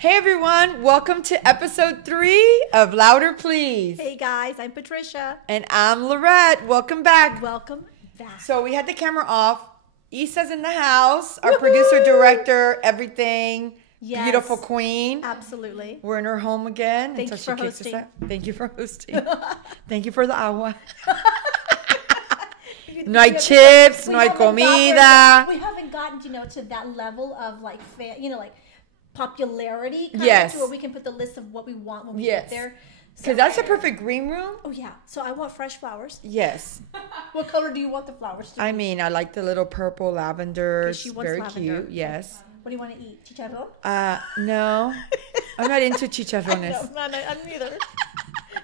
Hey everyone, welcome to episode 3 of Louder Please. Hey guys, I'm Patricia. And I'm Lorette. Welcome back. Welcome back. So we had the camera off. Issa's in the house, our producer, director, everything. Yes. Beautiful queen. Absolutely. We're in her home again. Thank you for hosting. Thank you for hosting. Thank you for the agua. No hay chips, no hay comida. We haven't gotten, to that level of like, popularity. Yes. To where we can put the list of what we want when we get there. Because that's a perfect green room. Oh yeah. So I want fresh flowers. Yes. What color do you want the flowers to be? I mean, I like the little purple lavender. She wants very lavender. Cute. Yes. What do you want to eat? Chicharrón? No. I'm not into chicharrones. I'm neither.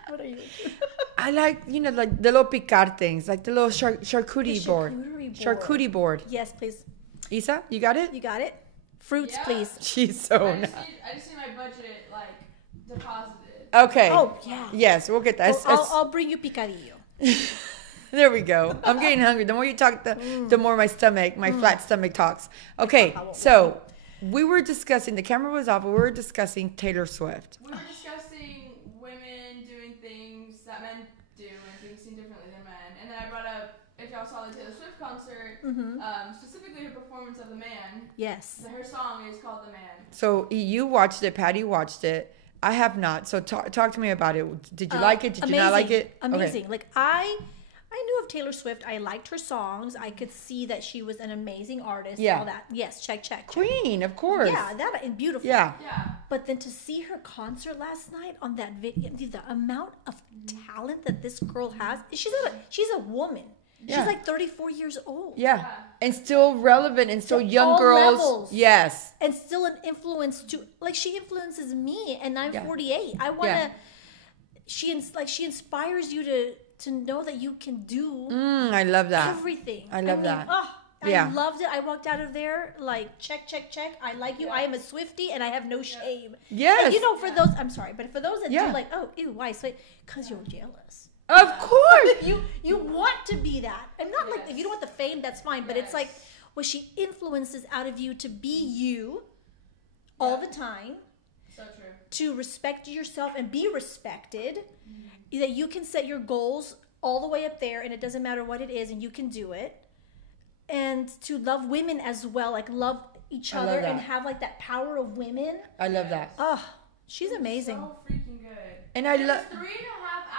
What are you into? I like, like the little picar things, like the little charcuterie board. Charcuterie board. Yes, please. Isa, you got it? You got it? Fruits, please. She's so I just need my budget, deposited. Okay. Oh, yeah. Yes, we'll get that. I'll bring you picadillo. There we go. I'm getting hungry. The more you talk, the more my flat stomach talks. Okay, so we were discussing, the camera was off, but we were discussing Taylor Swift. We were discussing women doing things that men do and things seen differently than men. And then I brought up, if y'all saw the Taylor Swift concert, specifically her performance of The Man. Yes. Her song is called The Man. So you watched it, Patty watched it. I have not. So talk to me about it. Did you like it? Did you not like it? Amazing. Okay. I knew of Taylor Swift. I liked her songs. I could see that she was an amazing artist. Yeah. And all that. Yes. Check. Queen, of course. Yeah. That and beautiful. Yeah. But then to see her concert last night on that video, the amount of talent that this girl has. She's a woman. Yeah. She's like 34 years old. Yeah. And still relevant and still young all girls. Levels. Yes. And still an influence to, she influences me and I'm 48. I want to, she inspires you to know that you can do I love that. everything. I love that. I loved it. I walked out of there check. I like you. I am a Swiftie and I have no shame. Yes. And for those, I'm sorry, but for those that do oh, ew, why? Because you're jealous. Of course. You want to be that. And not if you don't want the fame, that's fine. But it's what she influences out of you to be you all the time. So true. To respect yourself and be respected. That you can set your goals all the way up there and it doesn't matter what it is and you can do it. And to love women as well. Love each other and have that power of women. I love that. Oh, she's amazing. So freaking good. And I love 3.5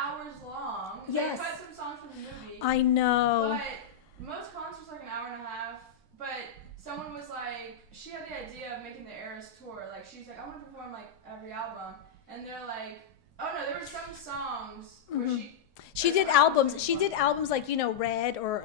hours long. Yes. They cut some songs from the movie. I know. But most concerts an hour and a half. But someone was she had the idea of making the Eras tour. She's I want to perform every album. And they're oh no, there were some songs where she did albums. She did albums Red or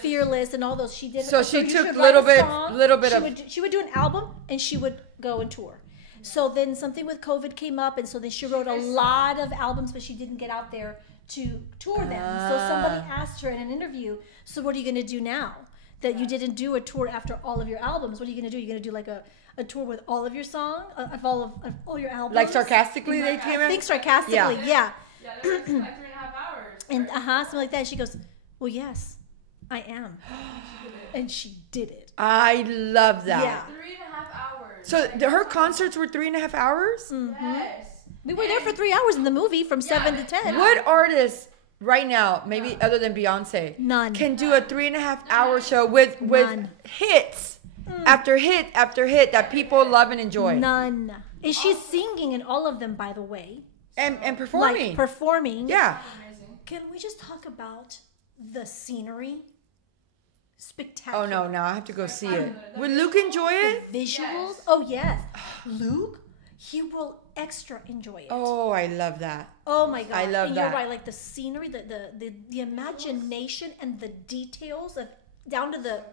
Fearless and all those. She did. So she took little bit of. She would do an album and she would go and tour. So then something with COVID came up, and so then she wrote a lot of albums, but she didn't get out there to tour them. So somebody asked her in an interview, so what are you going to do now that you didn't do a tour after all of your albums? What are you going to do? You're going to do a tour with all of your songs, of all your albums? Sarcastically they came in? I think sarcastically, yeah. Yeah, there was 3.5 hours. And something like that. And she goes, well, yes, I am. And she did it. I love that. Yeah. 3.5 hours. So her concerts were 3.5 hours? Yes. We were there for 3 hours in the movie from 7 to 10. What artist right now, maybe other than Beyonce, None, can do a 3.5 hour show with hits after hit after hit that people love and enjoy? None. And she's singing in all of them, by the way. And performing. Performing. Yeah. Amazing. Can we just talk about the scenery? Spectacular. Oh no, I have to go see it. Would Luke enjoy it? Visuals? Yes. Oh yes. Luke, he will extra enjoy it. Oh, I love that. Oh my god. I love and that. You're right, the scenery, the imagination and the details of down to the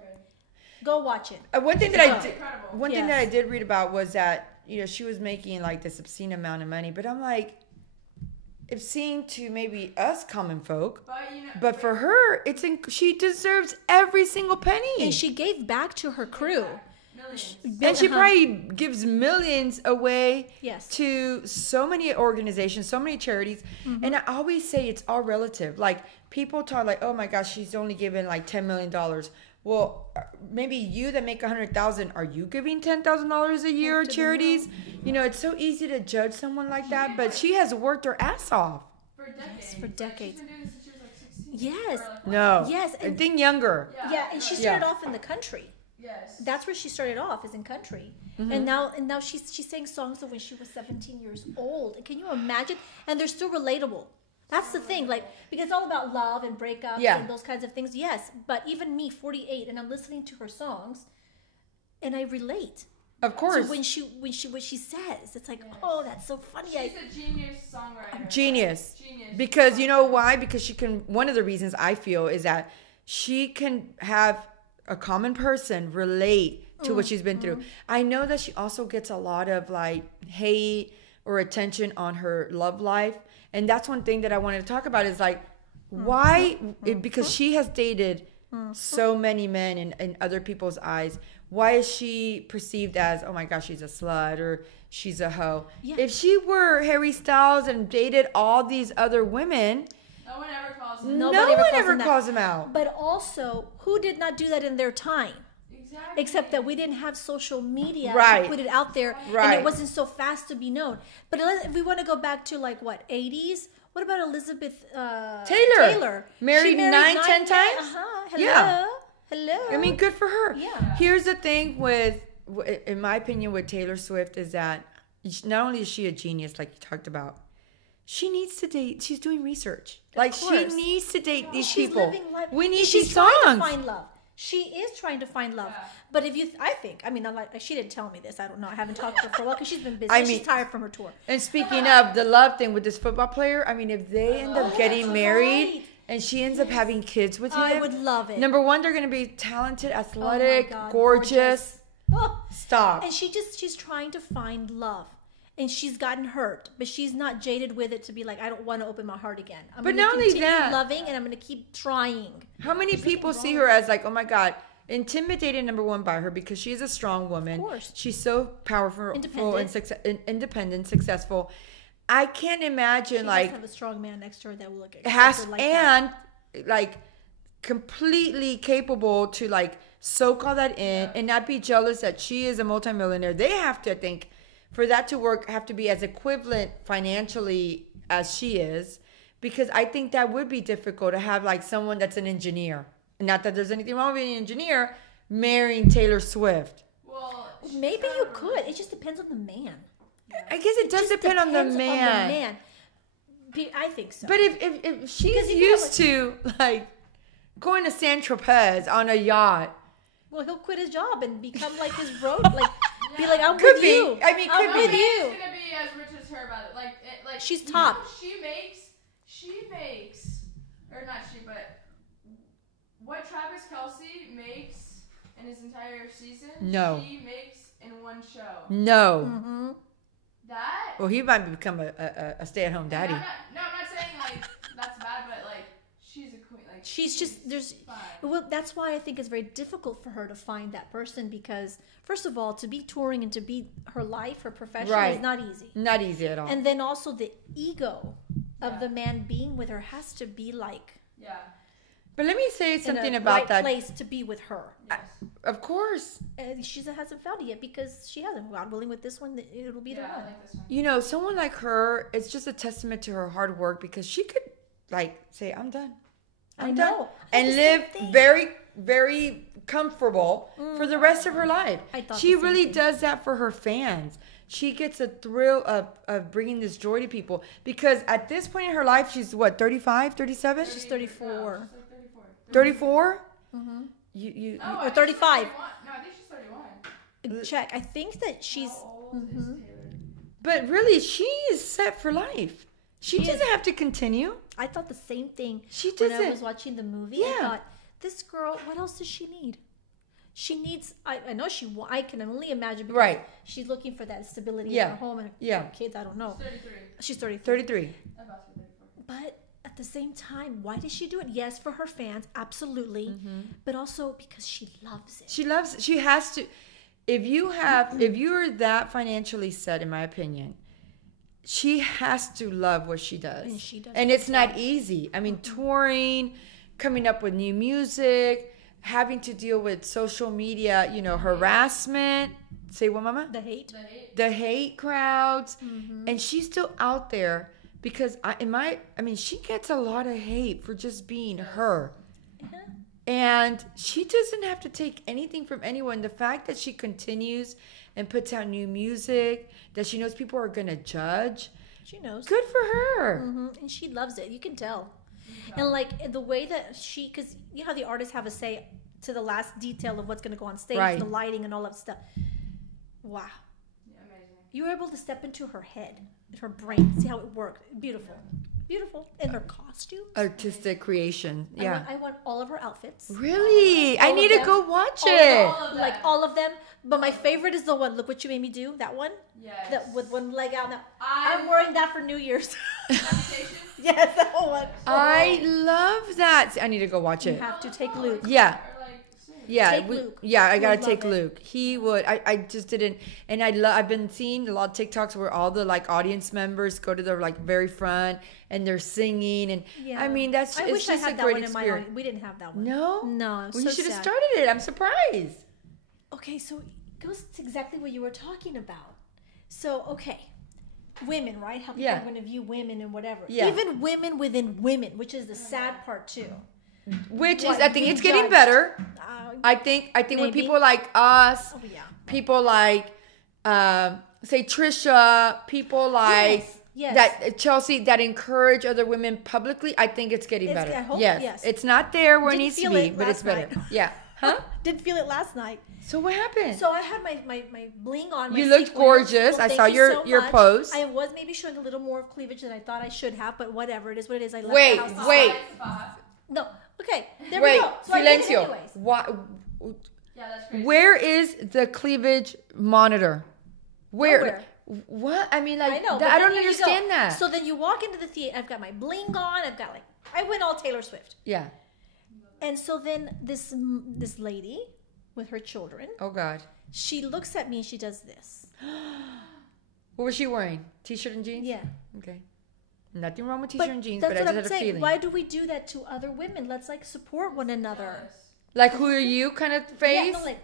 go watch it. One thing that I did read about was that she was making this obscene amount of money, but I'm obscene to maybe us common folk, but for her, she deserves every single penny. And she gave back to her crew. Millions. And she probably gives millions away to so many organizations, so many charities. And I always say it's all relative. People talk oh my gosh, she's only given $10 million. well, maybe you that make $100,000, are you giving $10,000 a year to charities? You know, it's so easy to judge someone like that, but she has worked her ass off. For decades. Yes, for decades. Like, she's been doing this since she was like 16. Yes. Or, like, No. Yes, I and- think younger. Yeah, and she started off in the country. Yes. That's where she started off, is in country. And now she sang songs of when she was 17 years old. And can you imagine? And they're still relatable. That's the thing, like, because it's all about love and breakups and those kinds of things. Yes, but even me, 48, and I'm listening to her songs, and I relate. Of course. So what she says, it's like, oh, that's so funny. She's a genius songwriter. Genius. Genius. Because you know why? Because she can. One of the reasons I feel is that she can have a common person relate to what she's been through. I know that she also gets a lot of like hate or attention on her love life, and that's one thing that I wanted to talk about is like why because she has dated so many men in other people's eyes. Why is she perceived as, oh my gosh, she's a slut or she's a hoe? Yeah. If she were Harry Styles and dated all these other women, No one ever calls him. no Nobody one calls ever him that. calls him out. But also, who did not do that in their time? Exactly. Except that we didn't have social media Right. to put it out there, and Right. it wasn't so fast to be known. But if we want to go back to like what 80s, what about Elizabeth Taylor? Married She 10 times? Hello, Yeah. hello. I mean, good for her. Yeah. Here's the thing with, in my opinion, with Taylor Swift is that not only is she a genius, like you talked about, she needs to date. She's doing research. Like she course. needs to date these She's people. living life. We need She's these trying to songs. find love. She is trying to find love. Yeah. But if you, I think, I mean, I'm like, she didn't tell me this. I don't know. I haven't talked to her for a while because she's been busy. I mean- she's tired from her tour. And speaking of the love thing with this football player, I mean, if they end up getting that's married right. and she ends up having kids with him, I would love it. Number one, they're going to be talented, athletic, God, gorgeous. Oh. Stop. And she's trying to find love. And she's gotten hurt, but she's not jaded with it to be like, I don't want to open my heart again. I'm But gonna not only continue that- loving, and I'm going to keep trying. How many people see her as like, oh my God, intimidated, number one, by her because she's a strong woman. Of course. She's so powerful Independent. independent, successful. I can't imagine She like has to have a strong man next to her that will look has like that. and like completely capable to like soak all that in and not be jealous that she is a multimillionaire. They have to, I think, for that to work, have to be as equivalent financially as she is, because I think that would be difficult to have like someone that's an engineer. Not that there's anything wrong with being an engineer marrying Taylor Swift. Well, Maybe you could. It just depends on the man. I guess it does Just depend on the depends man. I think so. But if she's Because you know, used to like going to San Tropez on a yacht, well, he'll quit his job and become like his road, like be like, I'm Could with be. you. I mean, I'm could be. with Nobody's you. gonna be as rich as her about it. Like She's you know, top. She makes, or not she, but what Travis Kelce makes in his entire season. No. She makes in one show. no. Mm-hmm. That. Well, he might become a stay-at-ome daddy. I'm not saying like that's bad, but like she's a queen. Like She's just there's. fine. Well, that's why I think it's very difficult for her to find that person because, first of all, to be touring and to be her life, her profession Right. is not easy. Not easy at all. And then also the ego of Yeah. the man being with her has to be like Yeah. But let me say something in a about right that. place to be with her. Yes. Of course. And she hasn't found it yet because she hasn't. God willing, with this one, it'll be the Yeah, I one. like this one. You know, someone like her, it's just a testament to her hard work because she could, like, say, I'm done. I I'm know. done. I And had the live same thing. very, very comfortable for the rest of her life. I thought She the same really thing. does that for her fans. She gets a thrill of bringing this joy to people because at this point in her life, she's what, 35, 37? She's 34. No, she's like 34. 34? Mm-hmm. You No, I Or think she's 35. 31. No, I think she's 31. Check. I think that she's. How old is Taylor? but really, she is set for life. She She doesn't is. have to continue. I thought the same thing She when I doesn't. was watching the movie. Yeah. I thought, this girl, what else does she need? She needs. I know she. I can only imagine. Because Right. She's looking for that stability Yeah. in her home and her Yeah. kids. I don't know. She's 33. She's 33. 33. About to be 34. But at the same time, why does she do it? Yes, for her fans, absolutely. But also because she loves it. She has to. If you're that financially set, in my opinion, she has to love what she does. And she does. And it's not easy. I mean, touring, coming up with new music, having to deal with social media, harassment. Say what, Mama? The hate. The hate crowds. And she's still out there because she gets a lot of hate for just being her. And she doesn't have to take anything from anyone. The fact that she continues and puts out new music, that she knows people are going to judge. She knows. Good for her. And she loves it. You can tell. And like the way that because you know how the artists have a say to the last detail of what's going to go on stage, right. the lighting and all that stuff. Wow. Yeah, amazing. You were able to step into her head, her brain, see how it worked. Beautiful. Beautiful. And her costumes. Artistic creation. Yeah. I want all of her outfits. Really? I need to go watch all it. All of them. But my favorite is the one. Look what you made me do. That one. Yes. That with one leg out. Now I'm wearing that for New Year's. Invitation? Yes, that one. I love that. I need to go watch You it. have to take Luke. Yeah. Yeah, Take Luke. Yeah, I gotta You'll take love it. Luke. He would. I just didn't. And I've been seeing a lot of TikToks where all the like audience members go to the like very front and they're singing. And Yeah. I mean, I it's wish I just had a that great one in my experience. own. We didn't have that one. No, No. Well, you so should have sad. started it. I'm surprised. Okay, so it goes to exactly what you were talking about. So, okay. Women, right? How people Yeah. are going to view women and whatever. Yeah. Even women within women, which is the sad part too. Which What, is, I think being it's getting judged. better. Uh, I think when Maybe. people like us, oh yeah. people like, say Trisha, people like Yes. that Chelsea that encourage other women publicly. I think it's getting better. I hope- yes. yes. It's not there where it Didn't needs to feel be, it but it's last better. night. Yeah. Huh? Didn't feel it last night. So what happened? So I had my bling on. My You looked sequins. gorgeous. Well, I thank saw you your much. post. I was maybe showing a little more of cleavage than I thought I should have, but whatever. It is what it is. I left Wait, the house. wait. No. Okay. There Wait, we go. So I did it Silencio. anyways. Yeah, that's crazy. Where is the cleavage monitor? Where? Nowhere. What? I mean, like, I know. I don't here you understand go. that. So then you walk into the theater. I've got my bling on. I've got I went all Taylor Swift. Yeah. And so then this lady with her children, Oh God. she looks at me and she does this. What was she wearing? T-shirt and jeans? Yeah. Okay. Nothing wrong with T-shirt and jeans, that's but I what just I'm had a saying. feeling. Why do we do that to other women? Let's support one another. Like, who are you kind of face? Yeah, no,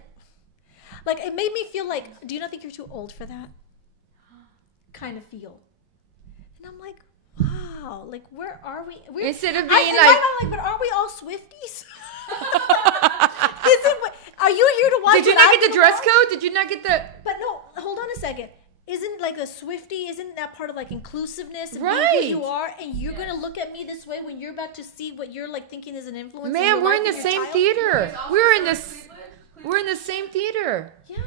like it made me feel like, do you not think you're too old for that? Kind of feel. And I'm like, wow, like where are we? Instead of in being my mind, but aren't we all Swifties? Are you here to watch? Did you what not I get the put dress on? code? Did you not get the... But no, hold on a second. Isn't the Swiftie, isn't that part of inclusiveness and Right. being who you are? And you're gonna look at me this way when you're about to see what you're thinking is an influence. Man, we're in the same theater. There's also We're in Cleveland. We're in the same theater. Yeah.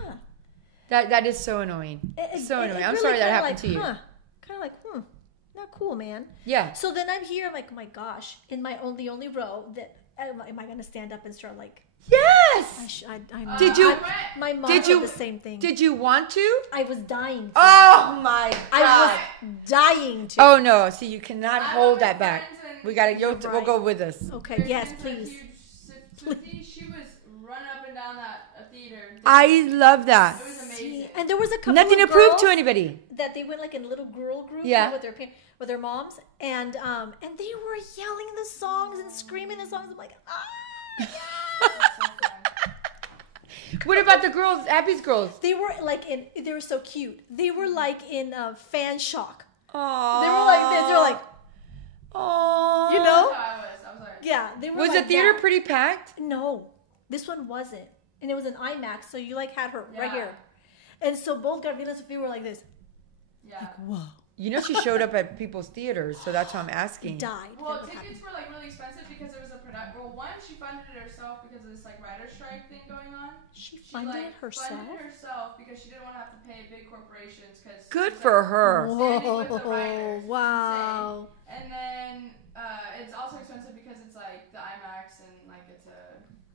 That is so annoying. So annoying. I'm really sorry that kinda happened to you. Kind of not cool, man. Yeah. So then I'm here. I'm like, oh my gosh, in the only row that am I gonna stand up and start Yes. I know. Did you? My mom Did did you? the same thing. Did you want to? I was dying. To. Oh my God. I was dying to. Oh no! See, you cannot I hold have that my back. friends We gotta. You're We'll right. go with us. Okay. There's Yes, a please. huge Swiftie. She was running up and down that theater. I love that. It was amazing. See, and there was a couple Nothing to of prove girls to anybody. that they went in a little girl group Yeah. with their moms, and they were yelling the songs and screaming the songs. I'm like, What about the girls? Abby's girls. they were they were so cute. They were in fan shock. Aww. They were like this. They're like, Aww. you know, I was like, yeah. They were. Was like the theater that. pretty packed? No, this one wasn't, and it was an IMAX, so you had her right Yeah. here, and so both Gabriela and Sophia were like this. yeah. Whoa, You know she showed up at people's theaters, so that's why I'm asking. died. Well, That would happen. tickets were really expensive because it was a production. Well, one, she funded it herself because of this writer strike thing going on. She funded it herself. Funded it herself because she didn't want to have to pay big corporations. Cause Good she's, for her. standing with the Whoa! writers. Wow. And then it's also expensive because it's the IMAX and it's a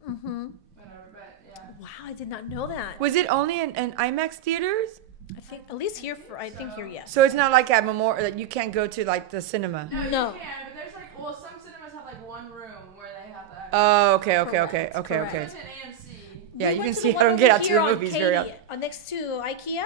whatever. But yeah. Wow, I did not know that. Was it only in IMAX theaters? I think at least here I think here, yes. So it's not like at Memorial, like you can't go to the cinema. No, No. you can. But there's some cinemas have one room where they have the. Oh, okay. Correct. Okay. I went to an AMC. Yeah, We you went can to see the I don't one get over out to here the on movies very Katy, often. next to IKEA.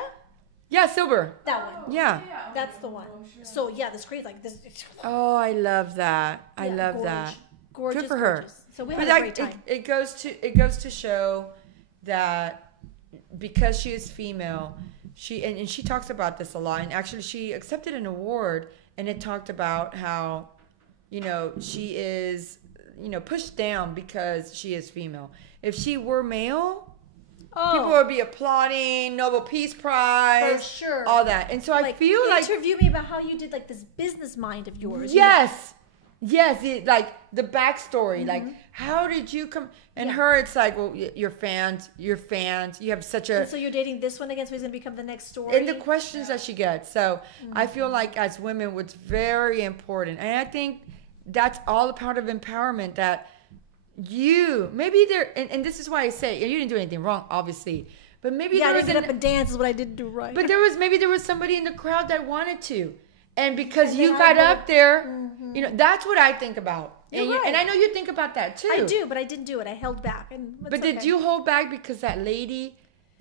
Yeah, Silver. That one. Yeah. That's the one. So yeah, this crazy this. Oh, I love that. I yeah, love gorgeous. that. Gorgeous. Good for her. Gorgeous. So we had a great time. It goes to show that because she is female, she talks about this a lot. And actually, she accepted an award, and it talked about how, she is, pushed down because she is female. If she were male, people would be applauding, Nobel Peace Prize, for sure, all that. And so I feel like interview me about how you did like this business mind of yours. Yes. Yes, like the backstory, like how did you come? And her, it's like, well, you're fans. You have such a. And so you're dating this one again, so he's gonna become the next story. And the questions that she gets. So I feel like as women, what's very important, and I think that's all a part of empowerment. That maybe there, and this is why I say you didn't do anything wrong, obviously, but maybe I didn't get up and dance is what I didn't do right. But there was somebody in the crowd that wanted to. And because you got up there, that's what I think about. And, right. And I know you think about that too. I do, but I didn't do it. I held back. But did you hold back because that lady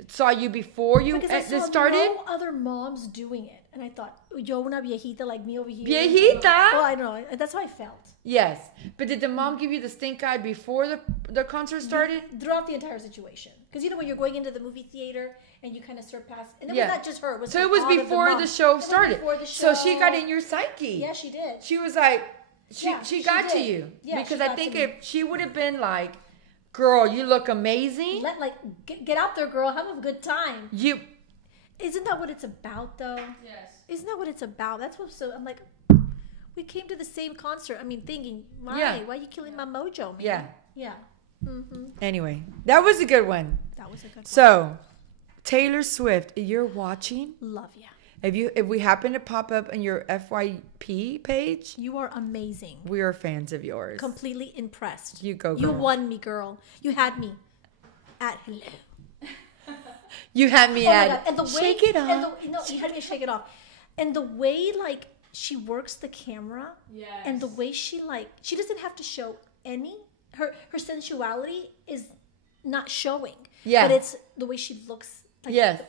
saw you before you started? No other moms doing it. And I thought, yo, una viejita like me over here. Viejita? Well, I know. That's how I felt. Yes. But did the mom give you the stink eye before the concert started? Throughout the entire situation. Because when you're going into the movie theater and you kind of surpass, and it was not just her. It was so it was before the show started. So she got in your psyche. Yeah, she did. She was like, she got to you. Yeah, because I think if she would have been like, girl, you look amazing. Get out there, girl. Have a good time. Isn't that what it's about, though? Yes. Isn't that what it's about? That's what. So I'm like, we came to the same concert. I mean, thinking, why? Yeah. Why are you killing my mojo, man? Yeah. Yeah. Mm-hmm. Anyway, that was a good one. That was a good one. So, Taylor Swift, you're watching? Love ya. If we happen to pop up on your FYP page, you are amazing. We are fans of yours. Completely impressed. You go, girl. You won me, girl. You had me at hello. You had me at and the way, shake it off. You had me shake it off. And the way she works the camera, and the way she doesn't have to show any. Her sensuality is not showing. Yeah. But it's the way she looks. Yes.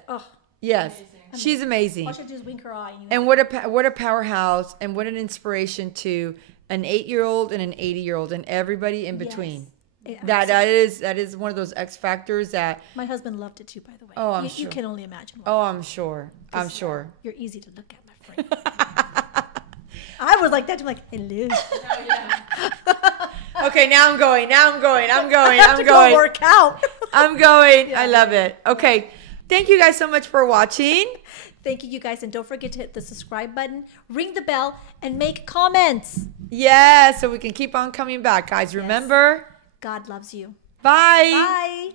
Yes. Amazing. She's amazing. All she has to do is wink her eye. And what a powerhouse, and what an inspiration to an 8-year-old and an 80-year-old and everybody in between. Yes. That is one of those X factors that my husband loved it too, by the way. Oh, I'm sure. You can only imagine why. Oh, I'm sure. I'm sure. You're easy to look at, my friend. I was like that. I'm like, hello. Oh, yeah. Okay, now I'm going. I'm going. Go work out. I'm going. Yeah. I love it. Okay. Thank you guys so much for watching. Thank you guys. And don't forget to hit the subscribe button, ring the bell, and make comments. Yeah, so we can keep on coming back. Guys, remember, God loves you. Bye. Bye.